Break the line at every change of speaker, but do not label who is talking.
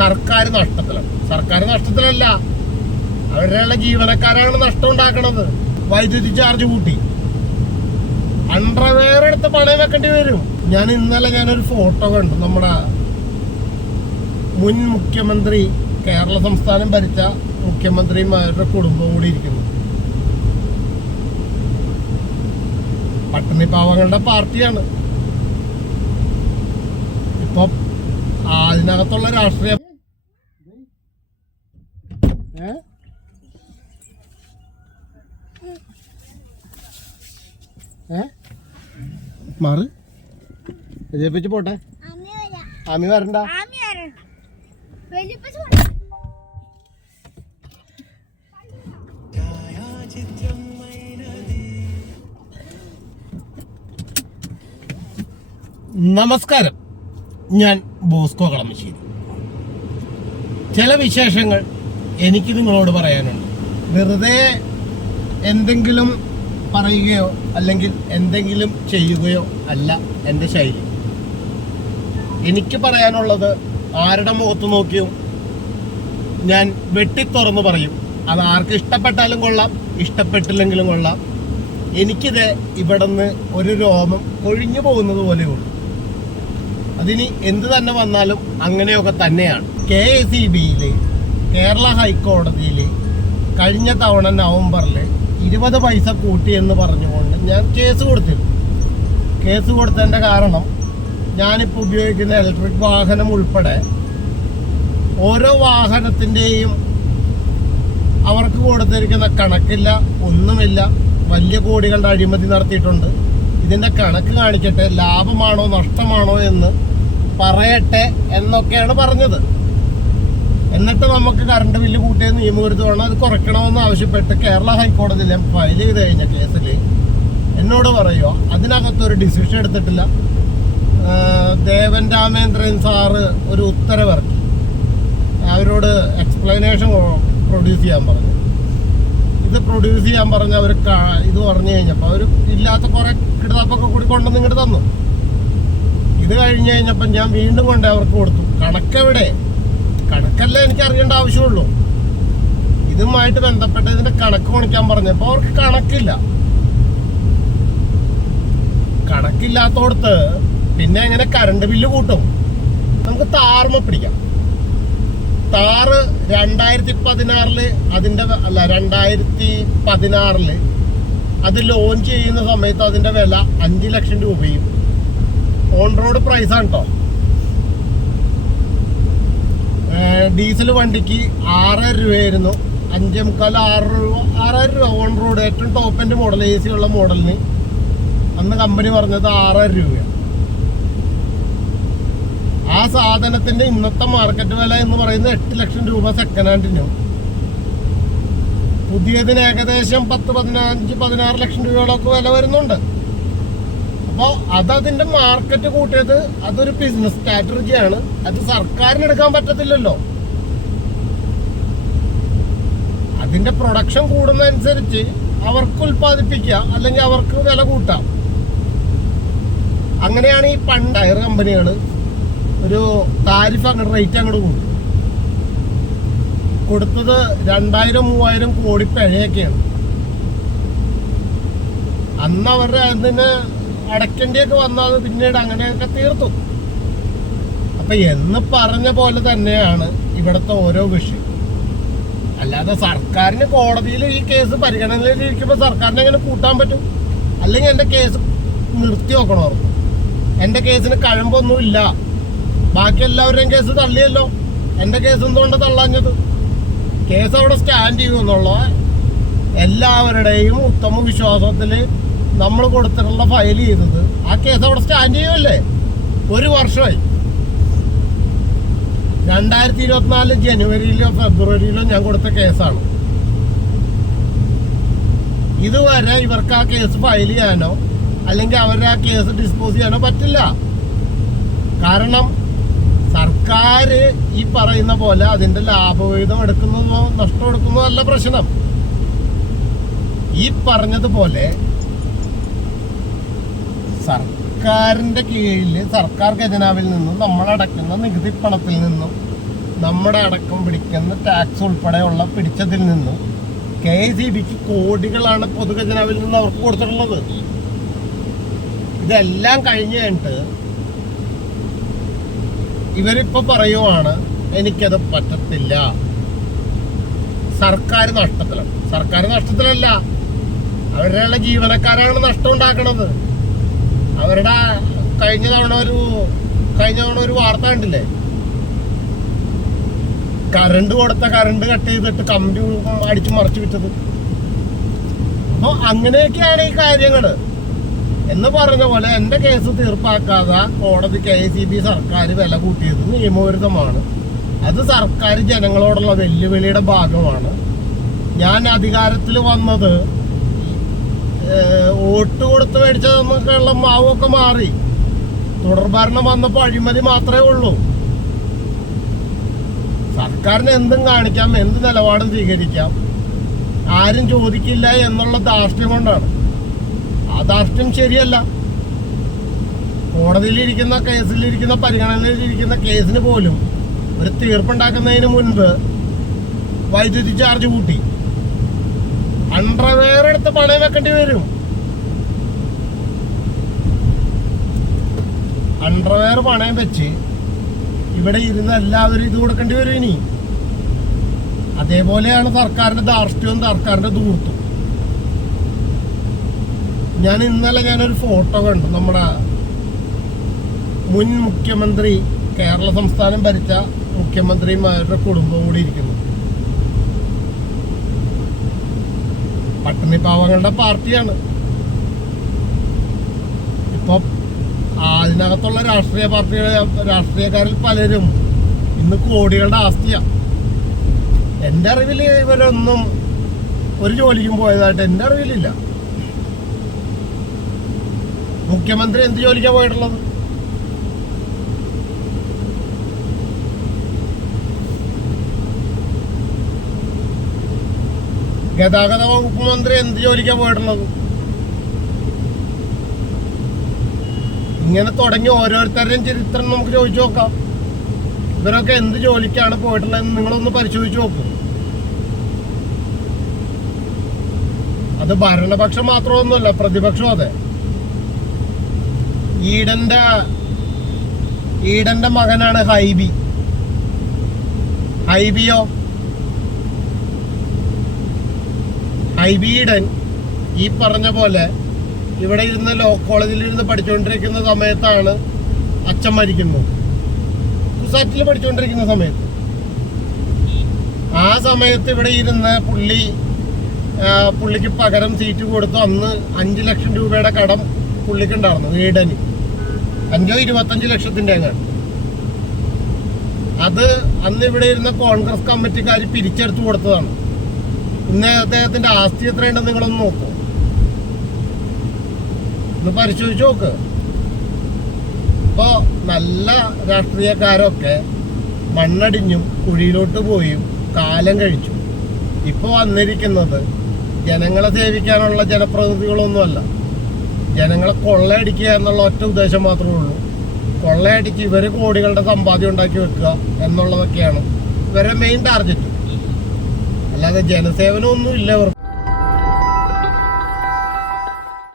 സർക്കാർ നഷ്ടത്തിലാണ്. സർക്കാർ നഷ്ടത്തിലല്ല. അവരുടെ ജീവനക്കാരാണ് നഷ്ടം ഉണ്ടാക്കണത്. വൈദ്യുതി ചാർജ് കൂട്ടി. അണ്ടർവെയർ എടുത്ത് പണയം വെക്കേണ്ടി വരും. ഞാൻ ഇന്നലെ ഞാനൊരു ഫോട്ടോ കണ്ടു. നമ്മുടെ മുൻ മുഖ്യമന്ത്രി കേരള സംസ്ഥാനം ഭരിച്ച മുഖ്യമന്ത്രിയും അവരുടെ കുടുംബവും കൂടി ഇരിക്കുന്നു. പട്ടിണി പാവങ്ങളുടെ പാർട്ടിയാണ്. ഇപ്പൊ അതിനകത്തുള്ള രാഷ്ട്രീയ മാറ്. വിജയിപ്പിച്ച് പോട്ടെ. ആമി വരണ്ട. നമസ്കാരം. ഞാൻ ബോസ്കോ കളമശ്ശേരി. ചില വിശേഷങ്ങൾ എനിക്ക് നിങ്ങളോട് പറയാനുണ്ട്. വെറുതെ എന്തെങ്കിലും പറയുകയോ അല്ലെങ്കിൽ എന്തെങ്കിലും ചെയ്യുകയോ അല്ല എന്റെ ശൈലി. എനിക്ക് പറയാനുള്ളത് ആരുടെ മുഖത്ത് നോക്കിയും ഞാൻ വെട്ടിത്തുറന്ന് പറയും. അത് ആർക്ക് ഇഷ്ടപ്പെട്ടാലും കൊള്ളാം ഇഷ്ടപ്പെട്ടില്ലെങ്കിലും കൊള്ളാം. എനിക്കിത് ഇവിടെ നിന്ന് ഒരു രോമം കൊഴിഞ്ഞു പോകുന്നത് പോലെയുള്ളൂ അതിനി എന്ത് തന്നെ വന്നാലും അങ്ങനെയൊക്കെ തന്നെയാണ്. കെ എസ് ഇ ബിയിൽ കേരള ഹൈക്കോടതിയിൽ കഴിഞ്ഞ തവണ നവംബറിൽ ഇരുപത് പൈസ കൂട്ടി എന്ന് പറഞ്ഞുകൊണ്ട് ഞാൻ കേസ് കൊടുത്തിരുന്നു. കേസ് കൊടുത്തതിന്റെ കാരണം ഞാനിപ്പോൾ ഉപയോഗിക്കുന്ന ഇലക്ട്രിക് വാഹനം ഉൾപ്പെടെ ഓരോ വാഹനത്തിന്റെയും അവർക്ക് കൊടുത്തിരിക്കുന്ന കണക്കില്ല ഒന്നുമില്ല. വലിയ കോടികളുടെ അഴിമതി നടത്തിയിട്ടുണ്ട്. ഇതിന്റെ കണക്ക് കാണിക്കട്ടെ ലാഭമാണോ നഷ്ടമാണോ എന്ന് പറയട്ടെ എന്നൊക്കെയാണ് പറഞ്ഞത്. എന്നിട്ട് നമുക്ക് കറണ്ട് ബില്ല് കൂട്ടിയ നിയമവിരുദ്ധമാണ് അത് കുറയ്ക്കണമെന്ന് ആവശ്യപ്പെട്ട് കേരള ഹൈക്കോടതിയിൽ ഞാൻ ഫയൽ ചെയ്ത് കഴിഞ്ഞ കേസിൽ എന്നോട് പറയുമോ അതിനകത്തൊരു ഡിസിഷൻ എടുത്തിട്ടില്ല. ദേവൻ രാമേന്ദ്രൻ സാറ് ഒരു ഉത്തരവിറക്കി. അവരോട് എക്സ്പ്ലനേഷൻ പ്രൊഡ്യൂസ് ചെയ്യാൻ പറഞ്ഞു. ഇത് പ്രൊഡ്യൂസ് ചെയ്യാൻ പറഞ്ഞ അവർ ഇത് പറഞ്ഞു കഴിഞ്ഞപ്പോൾ അവർ ഇല്ലാത്ത കുറെ കിടതാപ്പൊക്കെ കൂടി കൊണ്ടുവന്ന് ഇങ്ങോട്ട് തന്നു. ഇത് കഴിഞ്ഞ് കഴിഞ്ഞപ്പോൾ ഞാൻ വീണ്ടും കൊണ്ടേ അവർക്ക് കൊടുത്തു. കണക്കെവിടെ? ആവശ്യമുള്ളൂ. ഇതുമായിട്ട് ബന്ധപ്പെട്ട് ഇതിന്റെ കണക്ക് കാണിക്കാൻ പറഞ്ഞപ്പോൾ അവർക്ക് കണക്കില്ല. കണക്കില്ലാത്തോടത്ത് പിന്നെ എങ്ങനെ കറണ്ട് ബില്ല് കൂട്ടും? നമുക്ക് താറുമ പിടിക്കാം. താറ് രണ്ടായിരത്തി പതിനാറിൽ അതിന്റെ അല്ല രണ്ടായിരത്തി പതിനാറിൽ അത് ലോഞ്ച് ചെയ്യുന്ന സമയത്ത് അതിന്റെ വില അഞ്ച് ലക്ഷം രൂപയും. ഓൺ റോഡ് പ്രൈസാണ് കേട്ടോ ഡീസൽ വണ്ടിക്ക് ആറര രൂപയായിരുന്നു. അഞ്ചേ മുക്കാൽ ആറ് രൂപ ആറായിരം രൂപ ഓൺ റോഡ് ഏറ്റവും top end model A C ഉള്ള മോഡലിന് അന്ന് കമ്പനി പറഞ്ഞത് ആറായിരം രൂപയാണ് ആ സാധനത്തിന്റെ ഇന്നത്തെ മാർക്കറ്റ് വില എന്ന് പറയുന്നത് എട്ട് ലക്ഷം രൂപ സെക്കൻഡ് ഹാൻഡിനും പുതിയതിന് ഏകദേശം പത്ത് പതിനഞ്ച് പതിനാറ് ലക്ഷം രൂപയോളൊക്കെ വില വരുന്നുണ്ട്. അപ്പോൾ അതതിന്റെ മാർക്കറ്റ് കൂട്ടിയത് അതൊരു ബിസിനസ് സ്ട്രാറ്റജിയാണ് അത് സർക്കാരിന് എടുക്കാൻ പറ്റത്തില്ലല്ലോ. അതിന്റെ പ്രൊഡക്ഷൻ കൂടുന്നതനുസരിച്ച് അവർക്ക് ഉൽപ്പാദിപ്പിക്കുക അല്ലെങ്കിൽ അവർക്ക് വില കൂട്ടാം. അങ്ങനെയാണ് ഈ പണ്ട് ടയർ കമ്പനികൾ ഒരു താരിഫ് അങ്ങോട്ട് റേറ്റ് അങ്ങോട്ട് കൂടും കൊടുത്തത് രണ്ടായിരം മൂവായിരം കോടി പിഴയൊക്കെയാണ്. അന്ന് അവരുടെ അതിന് അടയ്ക്കേണ്ടിയൊക്കെ വന്നത് പിന്നീട് അങ്ങനെയൊക്കെ തീർത്തു. അപ്പൊ എന്ന് പറഞ്ഞ പോലെ തന്നെയാണ് ഇവിടുത്തെ ഓരോ വിഷയം. അല്ലാതെ സർക്കാരിന് കോടതിയിൽ ഈ കേസ് പരിഗണനയിലിരിക്കുമ്പോൾ സർക്കാരിനെ എങ്ങനെ കൂട്ടാൻ പറ്റും? അല്ലെങ്കിൽ എന്റെ കേസ് നിർത്തി വെക്കണോ? എന്റെ കേസിന് കഴമ്പൊന്നുമില്ല ബാക്കി എല്ലാവരുടെയും കേസ് തള്ളിയല്ലോ. എന്റെ കേസ് എന്തുകൊണ്ട് തള്ളാഞ്ഞത്? കേസ് അവിടെ സ്റ്റാൻഡ് ചെയ്യുമെന്നുള്ള എല്ലാവരുടെയും ഉത്തമ വിശ്വാസത്തിൽ നമ്മൾ കൊടുത്തിട്ടുള്ള ഫയൽ ചെയ്തത് ആ കേസ് അവിടെ സ്റ്റാൻഡ് ചെയ്യുമല്ലേ ഒരു വർഷമായി. രണ്ടായിരത്തി ഇരുപത്തിനാല് ജനുവരിയിലോ ഫെബ്രുവരിയിലോ ഞാൻ കൊടുത്ത കേസാണ് ഇതുവരെ ഇവർക്ക് ആ കേസ് ഫയൽ ചെയ്യാനോ അല്ലെങ്കിൽ അവരുടെ ആ കേസ് ഡിസ്പോസ് ചെയ്യാനോ പറ്റില്ല. കാരണം സർക്കാർ ഈ പറയുന്ന പോലെ അതിന്റെ ലാഭവിഹിതം എടുക്കുന്നതോ നഷ്ടം എടുക്കുന്നതോ അല്ല പ്രശ്നം. ഈ പറഞ്ഞതുപോലെ സർക്കാരിന്റെ കീഴിൽ സർക്കാർ ഖജനാവിൽ നിന്നും നമ്മൾ അടയ്ക്കുന്ന നികുതി പണത്തിൽ നിന്നും നമ്മുടെ അടക്കം പിടിക്കുന്ന ടാക്സ് ഉൾപ്പെടെയുള്ള പിടിച്ചതിൽ നിന്നും കെ എസ് ഇ ബിക്ക് കോടികളാണ് പൊതുഖജനാവിൽ നിന്ന് അവർക്ക് കൊടുത്തിട്ടുള്ളത്. ഇതെല്ലാം കഴിഞ്ഞ് കഴിഞ്ഞിട്ട് ഇവരിപ്പോൾ പറയുവാണ് എനിക്കത് പറ്റത്തില്ല. സർക്കാർ നഷ്ടത്തിലാണ്. സർക്കാർ നഷ്ടത്തിലല്ല. അവരുടെ ജീവനക്കാരാണ് നഷ്ടം ഉണ്ടാക്കണത്. അവരുടെ കഴിഞ്ഞ തവണ ഒരു കഴിഞ്ഞ തവണ ഒരു വാർത്ത കണ്ടില്ലേ? കറണ്ട് കൊടുത്ത കറണ്ട് കട്ട് ചെയ്തിട്ട് കമ്പി അടിച്ചു മറച്ചു വിറ്റത്. അപ്പൊ അങ്ങനെയൊക്കെയാണ് ഈ കാര്യങ്ങൾ. എന്ന് പറഞ്ഞ പോലെ എന്റെ കേസ് തീർപ്പാക്കാതെ കോടതി കെ സി ബി സർക്കാർ വില കൂട്ടിയത് നിയമവിരുദ്ധമാണ്. അത് സർക്കാർ ജനങ്ങളോടുള്ള വെല്ലുവിളിയുടെ ഭാഗമാണ്. ഞാൻ അധികാരത്തിൽ വന്നത് വോട്ട് കൊടുത്ത് മേടിച്ചതെന്നൊക്കെയുള്ള മാവൊക്കെ മാറി. തുടർഭരണം വന്നപ്പോൾ അഴിമതി മാത്രമേ ഉള്ളൂ. സർക്കാരിന് എന്തും കാണിക്കാം എന്ത് നിലപാടും സ്വീകരിക്കാം. ആരും ചോദിക്കില്ല എന്നുള്ള ധാർഷ്ട്യം കൊണ്ടാണ്. ആ ധാർഷ്ട്യം ശരിയല്ല. കോടതിയിലിരിക്കുന്ന കേസിലിരിക്കുന്ന പരിഗണനയിലിരിക്കുന്ന കേസിന് പോലും ഒരു തീർപ്പുണ്ടാക്കുന്നതിന് മുൻപ് വൈദ്യുതി ചാർജ് കൂട്ടി. അണ്ടർവെയർ എടുത്ത് പണയം വെക്കേണ്ടി വരും. അണ്ടർവെയർ പണയം വെച്ച് ഇവിടെ ഇരുന്ന് എല്ലാവരും ഇത് കൊടുക്കേണ്ടി വരും ഇനി. അതേപോലെയാണ് സർക്കാരിന്റെ ധാർഷ്ട്യവും സർക്കാരിന്റെ ദൂർത്തും ഞാൻ ഇന്നലെ ഞാനൊരു ഫോട്ടോ കണ്ടു. നമ്മുടെ മുൻ മുഖ്യമന്ത്രി കേരള സംസ്ഥാനം ഭരിച്ച മുഖ്യമന്ത്രിമാരുടെ കുടുംബം കൂടി ഇരിക്കുന്നു. പട്ടിണി പാവങ്ങളുടെ പാർട്ടിയാണ്. ഇപ്പൊ അതിനകത്തുള്ള രാഷ്ട്രീയ പാർട്ടികളെ രാഷ്ട്രീയക്കാരിൽ പലരും ഇന്ന് കോടികളുടെ ആസ്തിയാ. എന്റെ അറിവിൽ ഇവരൊന്നും ഒരു ജോലിക്കും പോയതായിട്ട് എന്റെ അറിവിലില്ല. മുഖ്യമന്ത്രി എന്ത് ജോലിക്കാ പോയിട്ടുള്ളത്? ഗതാഗത വകുപ്പ് മന്ത്രി എന്ത് ജോലിക്കാ പോയിട്ടുള്ളത്? ഇങ്ങനെ തുടങ്ങി ഓരോരുത്തരുടെയും ചരിത്രം നമുക്ക് ചോദിച്ചു നോക്കാം. ഇവരൊക്കെ എന്ത് ജോലിക്കാണ് പോയിട്ടുള്ളതെന്ന് നിങ്ങളൊന്ന് പരിശോധിച്ച് നോക്കും. അത് ഭരണപക്ഷം മാത്രമൊന്നുമല്ല പ്രതിപക്ഷം അതെ. ഈഡന്റെ ഈഡന്റെ മകനാണ് ഹൈബി. ഹൈബിയോ? ഹൈബി ഈഡൻ ഈ പറഞ്ഞ പോലെ ഇവിടെ ഇരുന്ന് ലോ കോളേജിൽ ഇരുന്ന് പഠിച്ചുകൊണ്ടിരിക്കുന്ന സമയത്താണ് അച്ഛൻ മരിക്കുന്നത്. കുസാറ്റിൽ പഠിച്ചുകൊണ്ടിരിക്കുന്ന സമയത്ത്. ആ സമയത്ത് ഇവിടെ ഇരുന്ന് പുള്ളി പുള്ളിക്ക് പകരം സീറ്റ് കൊടുത്തു അന്ന് അഞ്ച് ലക്ഷം രൂപയുടെ കടം പുള്ളിക്ക് ഉണ്ടായിരുന്നു വീടന് അഞ്ചോ ഇരുപത്തഞ്ച് ലക്ഷത്തിന്റെ അങ്ങാണ് അത് അന്ന് ഇവിടെ ഇരുന്ന കോൺഗ്രസ് കമ്മിറ്റിക്കാർ പിരിച്ചെടുത്തു കൊടുത്തതാണ്. ഇന്ന് അദ്ദേഹത്തിന്റെ ആസ്തി എത്രയുണ്ടെന്ന് നിങ്ങളൊന്ന് നോക്കൂ. ഒന്ന് പരിശോധിച്ച് നോക്ക്. അപ്പോ നല്ല രാഷ്ട്രീയക്കാരൊക്കെ മണ്ണടിഞ്ഞും കുഴിയിലോട്ട് പോയും കാലം കഴിച്ചു. ഇപ്പൊ വന്നിരിക്കുന്നത് ജനങ്ങളെ സേവിക്കാനുള്ള ജനപ്രതിനിധികളൊന്നുമല്ല. ജനങ്ങളെ കൊള്ളയടിക്കുക എന്നുള്ള ഒറ്റ ഉദ്ദേശം മാത്രമേ ഉള്ളൂ. കൊള്ളയടിച്ച് ഇവർ കോടികളുടെ സമ്പാദ്യം ഉണ്ടാക്കി വെക്കുക എന്നുള്ളതൊക്കെയാണ് ഇവരുടെ മെയിൻ ടാർഗറ്റ് അല്ലാതെ ജനസേവനമൊന്നും ഇല്ല ഇവർക്ക്